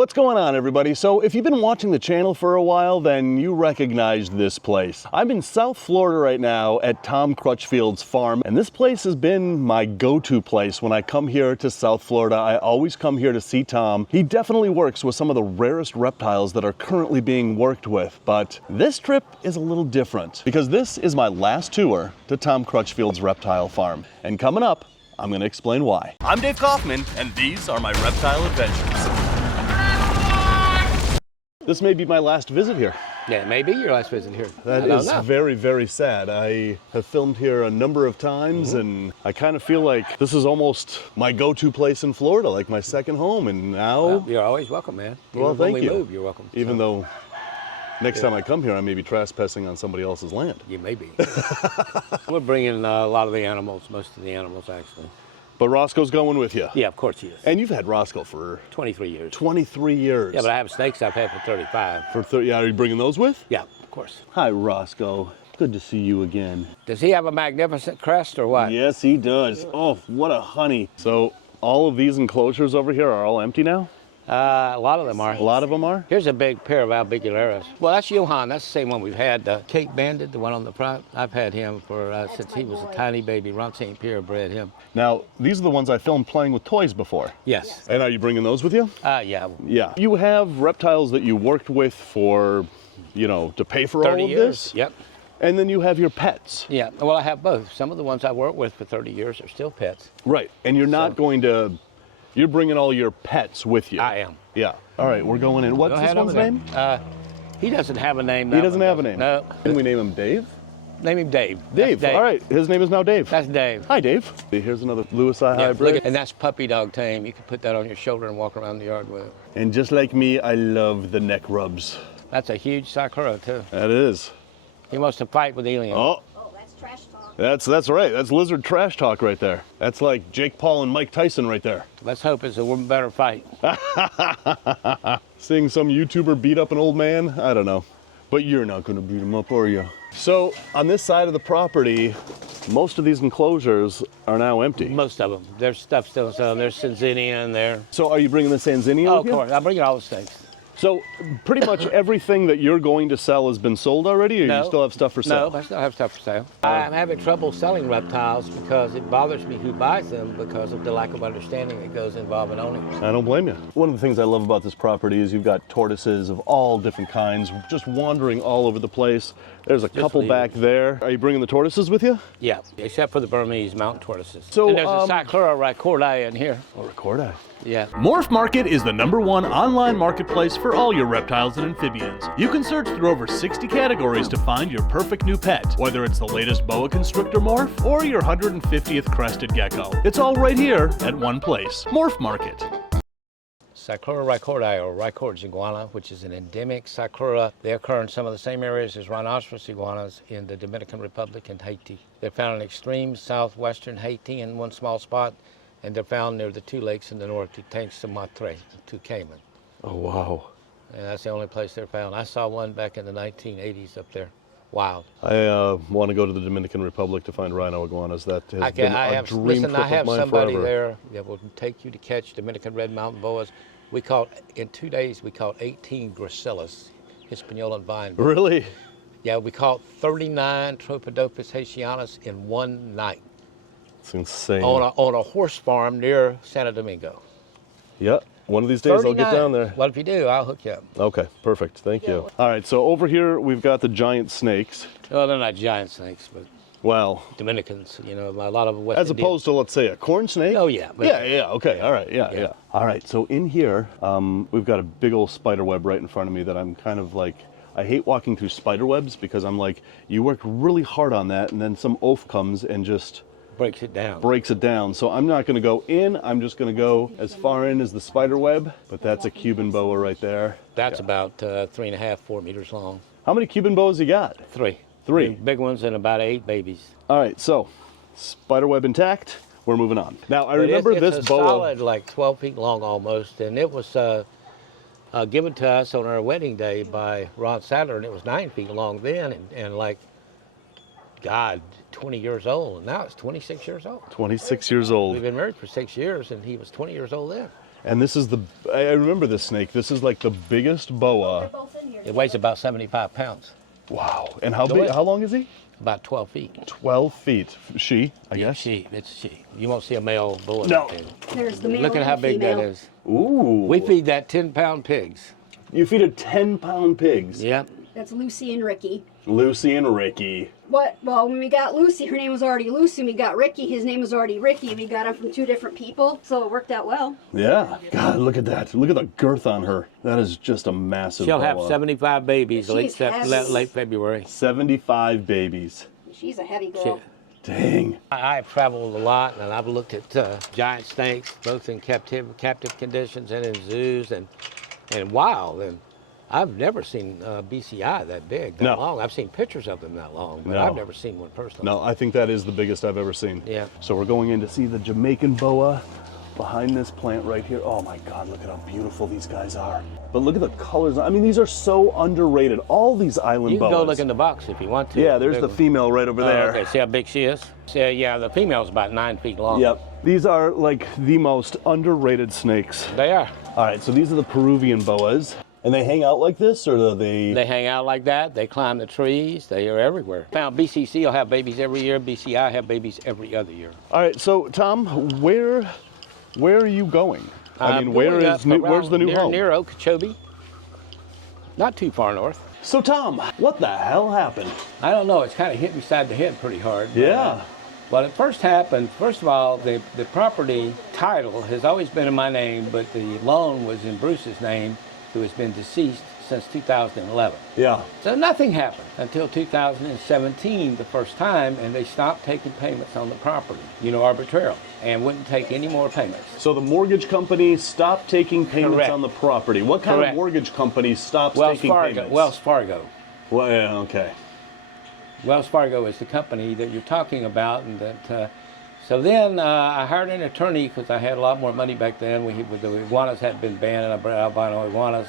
What's going on, everybody? So if you've been watching the channel for a while, then you recognize this place. I'm in South Florida right now at Tom CRUTCHFIELD'S farm, and this place has been my go-to place when I come here to South Florida. I always come here to see Tom. He definitely works with some of the rarest reptiles that are currently being worked with, but this trip is a little different because this is my last tour to Tom CRUTCHFIELD'S reptile farm. And coming up, I'm going to explain why. I'm Dave Kaufman, and these are my reptile adventures. This may be my last visit here. Yeah, it may be your last visit here. That is very, very sad. I have filmed here a number of times, and I kind of feel like this is almost my go-to place in Florida, like my second home, and now... Well, you're always welcome, man. Well, thank you. When we move, you're welcome. Even though next time I come here, I may be trespassing on somebody else's land. You may be. We're bringing a lot of the animals, most of the animals, actually. But Roscoe's going with you? Yeah, of course he is. And you've had Roscoe for... 23 years. 23 years. Yeah, but I have snakes I've had for 35. For 30, yeah, are you bringing those with? Yeah, of course. Hi, Roscoe. Good to see you again. Does he have a magnificent crest or what? Yes, he does. Oh, what a honey. So all of these enclosures over here are all empty now? A lot of them are. A lot of them are? Here's a big pair of albicularis. Well, that's Johan. That's the same one we've had. Cape Banded, the one on the front. I've had him for since he was a tiny baby. Ron St. Pierre bred him. Now, these are the ones I filmed playing with toys before. Yes. And are you bringing those with you? Yeah. Yeah. You have reptiles that you worked with for, you know, to pay for all of 30 years. this? Yep. And then you have your pets. Yeah. Well, I have both. Some of the ones I worked with for 30 years are still pets. Right. And you're not going to... You're bringing all your pets with you. I am. Yeah. All right, we're going in. What's this one's name? He doesn't have a name. He doesn't have a name? No. Can we name him Dave? Name him Dave. Dave. All right, his name is now Dave. That's Dave. Hi, Dave. Here's another Lewis I Yeah, hybrid. and that's puppy dog tame. You can put that on your shoulder and walk around the yard with it. And just like me, I love the neck rubs. That's a huge cyclura, too. That is. He wants to fight with aliens. Oh. That's trash talk. That's right. That's lizard trash talk right there. That's like Jake Paul and Mike Tyson right there. Let's hope it's a better fight. Seeing some YouTuber beat up an old man? I don't know. But you're not going to beat him up, are you? So on this side of the property, most of these enclosures are now empty. Most of them. There's stuff still selling. There's Sanzinia in there. So are you bringing the Sanzinia Oh, with you? of course. I'm bringing all the snakes. So pretty much everything that you're going to sell has been sold already, or No. you still have stuff for sale? No, I still have stuff for sale. I'm having trouble selling reptiles because it bothers me who buys them because of the lack of understanding that goes involved in owning them. I don't blame you. One of the things I love about this property is you've got tortoises of all different kinds just wandering all over the place. There's a couple back there. Are you bringing the tortoises with you? Yeah, except for the Burmese mountain tortoises. So, and there's a cyclura ricordi in here. Oh, recordi. Yeah. Morph Market is the #1 online marketplace for all your reptiles and amphibians. You can search through over 60 categories to find your perfect new pet, whether it's the latest boa constrictor morph or your 150th crested gecko. It's all right here at one place. Morph Market. Cyclura ricordi, or Ricord's iguana, which is an endemic cyclura. They occur in some of the same areas as rhinoceros iguanas in the Dominican Republic and Haiti. They're found in extreme southwestern Haiti in one small spot, and they're found near the two lakes in the north, Tanks de Matre, to Cayman. Oh, wow. And that's the only place they're found. I saw one back in the 1980s up there. Wild. I want to go to the Dominican Republic to find rhino iguanas. That has been a dream trip I have of mine somebody forever. there that will take you to catch Dominican red mountain boas. We caught, in 2 days, we caught 18 gracilis, Hispaniolan vine. Really? Yeah, we caught 39 Tropodopus haitianus in one night. It's insane. On a horse farm near Santo Domingo. Yeah. One of these days 39. I'll get down there. Well, if you do, I'll hook you up. Okay, perfect. Thank you. All right, so over here we've got the giant snakes. Well, they're not giant snakes, but Well, Dominicans, you know, a lot of West as opposed to, let's say, a corn snake? Oh, yeah. Yeah, okay, all right, yeah. All right, so in here, we've got a big old spider web right in front of me that I'm kind of like, I hate walking through spider webs because I'm like, you worked really hard on that and then some oaf comes and just breaks it down. So I'm not gonna go in, I'm just gonna go as far in as the spider web, but that's a Cuban boa right there. That's about 3.5, 4 meters long. How many Cuban boas you got? Three. Three. Big ones and about 8 babies. All right, so spider web intact, we're moving on. Now I remember this it's boa. solid, like 12 feet long almost, and it was given to us on our wedding day by Ron Sadler, and it was 9 feet long then, and like, God, 20 years old, and now it's 26 years old. 26 years old. We've been married for 6 years, and he was 20 years old then. And this is I remember this snake. This is like the biggest boa. It weighs about 75 pounds. Wow. And how big? How long is he? About 12 feet. 12 feet. She, I guess? It's she. You won't see a male boa. No. There's the male. Look at how big that is. Ooh. We feed that 10-pound pigs. You feed a 10-pound pigs. Yep. That's Lucy and Ricky. Lucy and Ricky. Well, when we got Lucy, her name was already Lucy. We got Ricky, his name was already Ricky. We got him from 2 different people, so it worked out well. Yeah. God, look at that. Look at the girth on her. That is just a massive She'll boa. have 75 babies late February. 75 babies. She's a heavy girl. Dang. I've traveled a lot, and I've looked at giant snakes, both in captive conditions and in zoos and wild. And I've never seen BCI that big, that long. I've seen pictures of them that long, but I've never seen one personally. No, I think that is the biggest I've ever seen. Yeah. So we're going in to see the Jamaican boa behind this plant right here. Oh my God, look at how beautiful these guys are. But look at the colors. I mean, these are so underrated. All these island boas. You can go look in the box if you want to. Yeah, there's the female right over there. Okay, see how big she is? So, yeah, the female's about 9 feet long. Yep. These are like the most underrated snakes. They are. All right, so these are the Peruvian boas. And they hang out like this, or do they? They hang out like that. They climb the trees. They are everywhere. Found BCC will have babies every year. BCI have babies every other year. All right, so Tom, where are you going? I mean, where's the new home? Near Okeechobee. Not too far north. So Tom, what the hell happened? I don't know. It's kind of hit me side the head pretty hard. Yeah. Well, it first happened, first of all, the property title has always been in my name, but the loan was in Bruce's name, who has been deceased since 2011. Yeah. So nothing happened until 2017, the first time, and they stopped taking payments on the property, arbitrarily, and wouldn't take any more payments. So the mortgage company stopped taking payments Correct. on the property. What kind of mortgage company stops taking payments? Wells Fargo. Well, yeah, okay. Wells Fargo is the company that you're talking about, and that. So then I hired an attorney because I had a lot more money back then. The iguanas hadn't been banned, and I brought albino iguanas.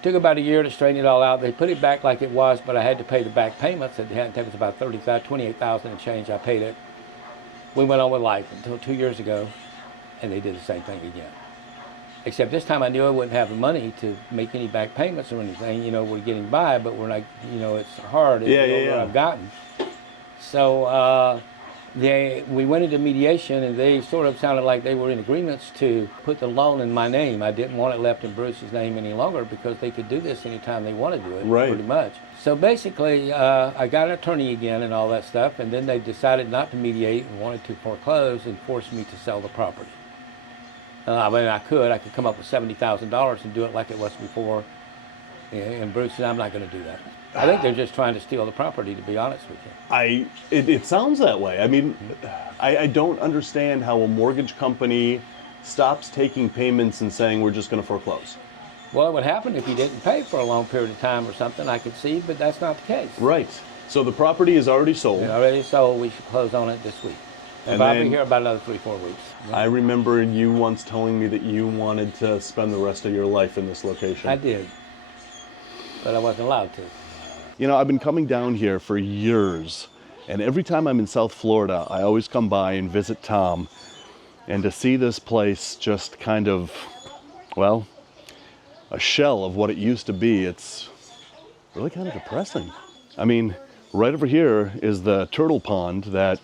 Took about a year to straighten it all out. They put it back like it was, but I had to pay the back payments. It had to take us about $28,000 and change. I paid it. We went on with life until 2 years ago, and they did the same thing again. Except this time I knew I wouldn't have the money to make any back payments or anything. We're getting by, but we're not. It's hard. What I've gotten. So. We went into mediation, and they sort of sounded like they were in agreements to put the loan in my name. I didn't want it left in Bruce's name any longer because they could do this anytime they want to do it, pretty much. So basically, I got an attorney again and all that stuff, and then they decided not to mediate and wanted to foreclose and forced me to sell the property. I could come up with $70,000 and do it like it was before, and Bruce said, I'm not going to do that. I think they're just trying to steal the property, to be honest with you. It sounds that way. I mean, I don't understand how a mortgage company stops taking payments and saying we're just going to foreclose. Well, it would happen if you didn't pay for a long period of time or something, I could see, but that's not the case. Right. So the property is already sold. It's already sold. We should close on it this week. And I'll be here about another 3-4 weeks. I remember you once telling me that you wanted to spend the rest of your life in this location. I did, but I wasn't allowed to. I've been coming down here for years, and every time I'm in South Florida, I always come by and visit Tom, and to see this place just kind of, well, a shell of what it used to be, it's really kind of depressing. I mean, right over here is the turtle pond that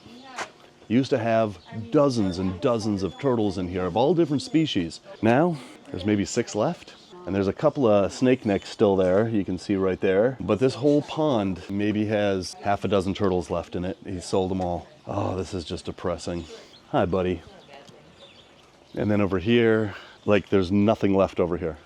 used to have dozens and dozens of turtles in here of all different species. Now, there's maybe 6 left. And there's a couple of snake necks still there, you can see right there. But this whole pond maybe has half a dozen turtles left in it. He sold them all. Oh, this is just depressing. Hi, buddy. And then over here, there's nothing left over here.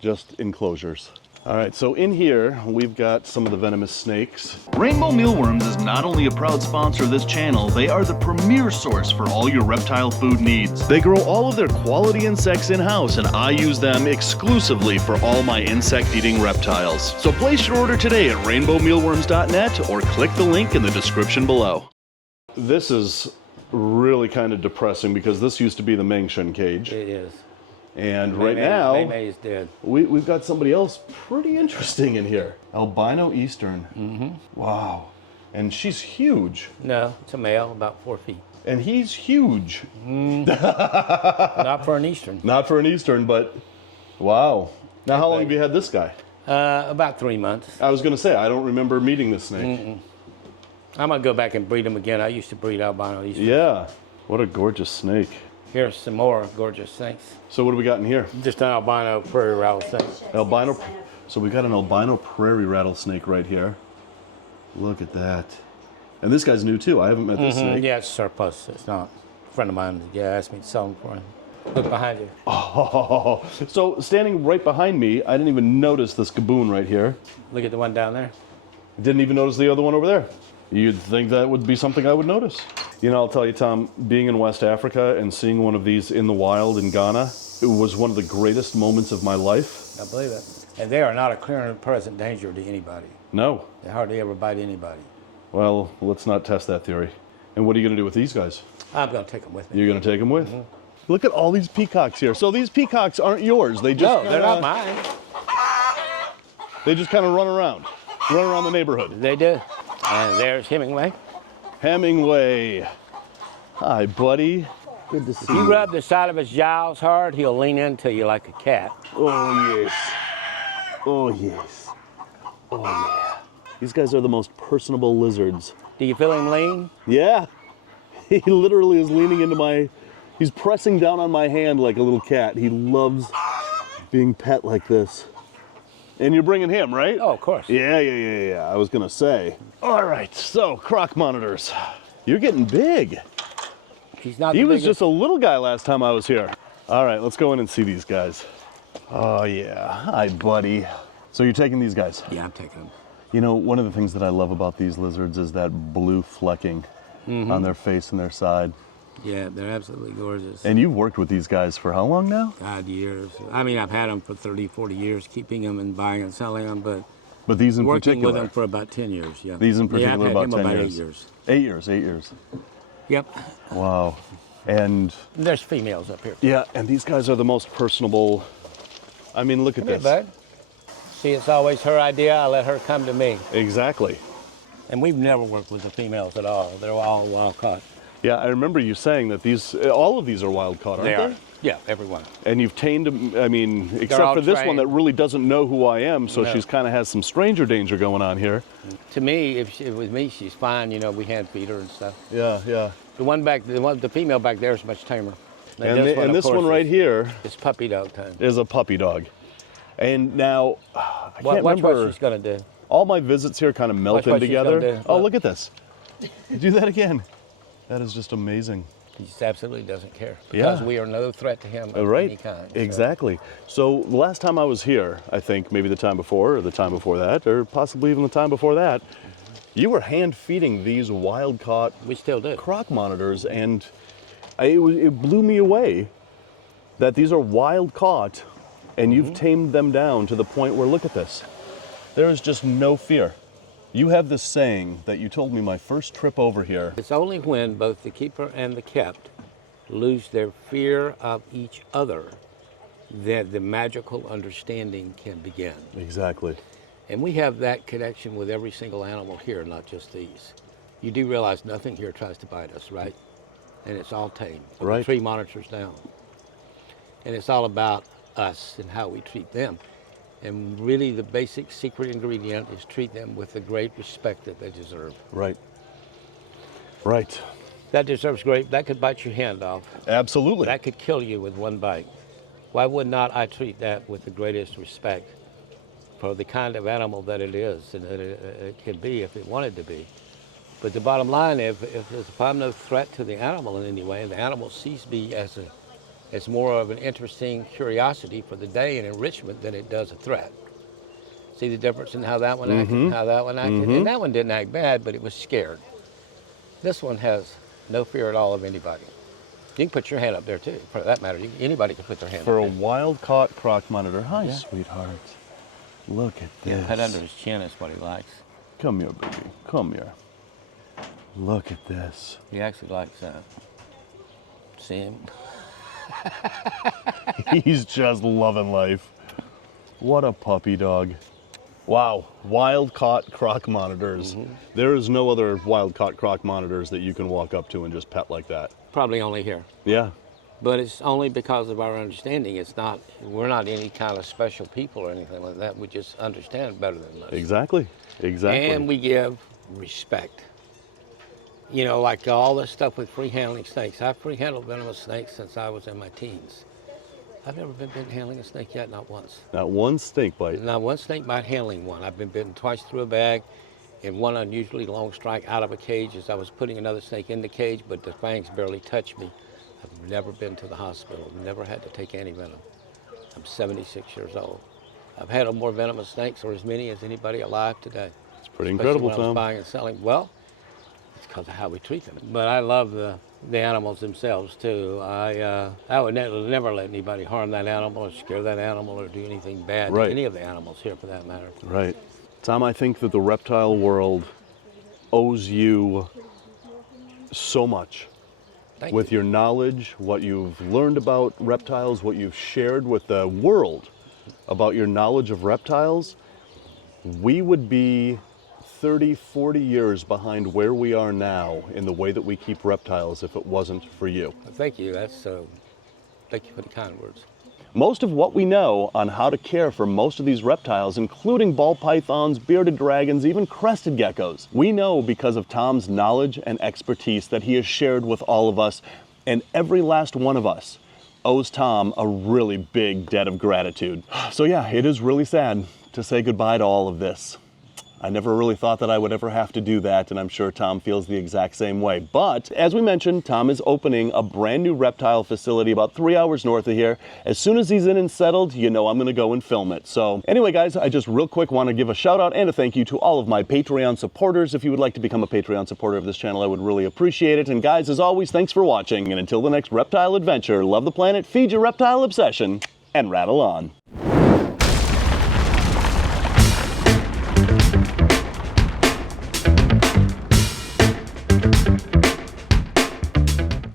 Just enclosures. All right, so in here, we've got some of the venomous snakes. Rainbow Mealworms is not only a proud sponsor of this channel, they are the premier source for all your reptile food needs. They grow all of their quality insects in-house, and I use them exclusively for all my insect-eating reptiles. So place your order today at rainbowmealworms.net or click the link in the description below. This is really kind of depressing because this used to be the Mengshen cage. It is. And right now, May is dead. We've got somebody else pretty interesting in here. Albino Eastern. Mm-hmm. Wow. And she's huge. No, it's a male, about 4 feet. And he's huge. Not for an eastern. Not for an eastern, but wow. Now, how long have you had this guy? About 3 months. I was going to say, I don't remember meeting this snake. I'm gonna go back and breed them again. I used to breed albino eastern. Yeah. What a gorgeous snake. Here's some more gorgeous snakes. So what do we got in here? Just an albino prairie rattlesnake. Albino. So we got an albino prairie rattlesnake right here. Look at that. And this guy's new too. I haven't met this snake. Yeah, it's surplus. It's not. A friend of mine asked me to sell him for him. Look behind you. Oh, so standing right behind me, I didn't even notice this gaboon right here. Look at the one down there. Didn't even notice the other one over there. You'd think that would be something I would notice. You know, I'll tell you, Tom, being in West Africa and seeing one of these in the wild in Ghana, it was one of the greatest moments of my life. I believe it. And they are not a clear and present danger to anybody. No. They hardly ever bite anybody. Well, let's not test that theory. And what are you going to do with these guys? I'm going to take them with me. You're going to take them with? Look at all these peacocks here. So these peacocks aren't yours. They just No, they're not mine. They just kind of run around the neighborhood. They do. And there's Hemingway. Hemingway. Hi, buddy. Good to see If you rub the side of his jowls hard, he'll lean into you like a cat. Oh, yes. Oh, yes. Oh, yeah. These guys are the most personable lizards. Do you feel him lean? Yeah. He literally is leaning into he's pressing down on my hand like a little cat. He loves being pet like this. And you're bringing him, right? Oh, of course. Yeah. I was going to say. All right, so croc monitors. You're getting big. He's not He the was biggest. just a little guy last time I was here. All right, let's go in and see these guys. Oh, yeah. Hi, buddy. So you're taking these guys? Yeah, I'm taking them. You know, one of the things that I love about these lizards is that blue flecking on their face and their side. Yeah, they're absolutely gorgeous. And you've worked with these guys for how long now? God, years. I mean, I've had them for 30, 40 years, keeping them and buying and selling them, but But these in working particular? with them for about 10 years, yeah. These in Yeah, I've particular had about him 10 about years? 8 years. 8 years, 8 years. Yep. Wow. And There's females up here. yeah, and these guys are the most personable. I mean, look at Come here, this. bud. See, it's always her idea. I let her come to me. Exactly. And we've never worked with the females at all. They're all wild caught. Yeah, I remember you saying that all of these are wild caught, aren't They they? are. Yeah, everyone. And you've tamed them, I mean, except all for this one trained. that really doesn't know who I am, so No. she's kind of has some stranger danger going on here. To me, with me, she's fine. You know, we hand feed her and stuff. Yeah. The female back there is much tamer. And of this course, one right here is puppy dog time. is a puppy dog. And now, I can't Watch remember, what she's gonna do. all my visits here kind of melt Watch in what she's gonna together. do. Oh, Look. look at this. Do that again. That is just amazing. He just absolutely doesn't care. Yeah. Because we are no threat to him of Right, any kind. So- exactly. So the last time I was here, I think maybe the time before or the time before that, or possibly even the time before that, you were hand feeding these wild caught We still do. croc monitors, and it blew me away that these are wild caught and you've tamed them down to the point where, look at this, there is just no fear. You have this saying that you told me my first trip over here. It's only when both the keeper and the kept lose their fear of each other that the magical understanding can begin. Exactly. And we have that connection with every single animal here, not just these. You do realize nothing here tries to bite us, right? And it's all tame. From Right. the tree monitors down. And it's all about us and how we treat them. And really the basic secret ingredient is treat them with the great respect that they deserve. Right. Right. That deserves great, that could bite your hand off. Absolutely. That could kill you with one bite. Why would not I treat that with the greatest respect for the kind of animal that it is and that it can be if it wanted to be? But the bottom line, if I'm no threat to the animal in any way, and the animal sees me as more of an interesting curiosity for the day and enrichment than it does a threat. See the difference in how that one acted and how that one acted? And that one didn't act bad, but it was scared. This one has no fear at all of anybody. You can put your hand up there too, for that matter. Anybody can put their hand For a up there. wild caught croc monitor. Hi, Yeah. sweetheart. Look at this. Yeah, pet under his chin is what he likes. Come here, baby. Come here. Look at this. He actually likes that. See him? He's just loving life. What a puppy dog. Wow, wild-caught croc monitors. There is no other wild-caught croc monitors that you can walk up to and just pet like that. Probably only here. Yeah. But it's only because of our understanding. We're not any kind of special people or anything like that. We just understand better than most. Exactly. Exactly. And we give respect. You know, like all this stuff with free handling snakes. I've free handled venomous snakes since I was in my teens. I've never been bitten handling a snake yet, not once. Not one snake bite. Not one snake bite handling one. I've been bitten twice through a bag, and one unusually long strike out of a cage as I was putting another snake in the cage, but the fangs barely touched me. I've never been to the hospital, never had to take any venom. I'm 76 years old. I've had more venomous snakes, or as many as anybody alive today. It's pretty Especially incredible, when I was Tom. buying and selling. Well, it's because of how we treat them. But I love the animals themselves too. I would never let anybody harm that animal or scare that animal or do anything bad to any of the animals here for that matter. Right. Tom, I think that the reptile world owes you so much. Thank With you. your knowledge, what you've learned about reptiles, what you've shared with the world about your knowledge of reptiles, we would be 30, 40 years behind where we are now in the way that we keep reptiles if it wasn't for you. Thank you. Thank you for the kind words. Most of what we know on how to care for most of these reptiles, including ball pythons, bearded dragons, even crested geckos, we know because of Tom's knowledge and expertise that he has shared with all of us, and every last one of us owes Tom a really big debt of gratitude. So yeah, it is really sad to say goodbye to all of this. I never really thought that I would ever have to do that, and I'm sure Tom feels the exact same way. But, as we mentioned, Tom is opening a brand new reptile facility about 3 hours north of here. As soon as he's in and settled, you know I'm gonna go and film it. So, anyway guys, I just real quick want to give a shout out and a thank you to all of my Patreon supporters. If you would like to become a Patreon supporter of this channel, I would really appreciate it. And guys, as always, thanks for watching, and until the next reptile adventure, love the planet, feed your reptile obsession, and rattle on.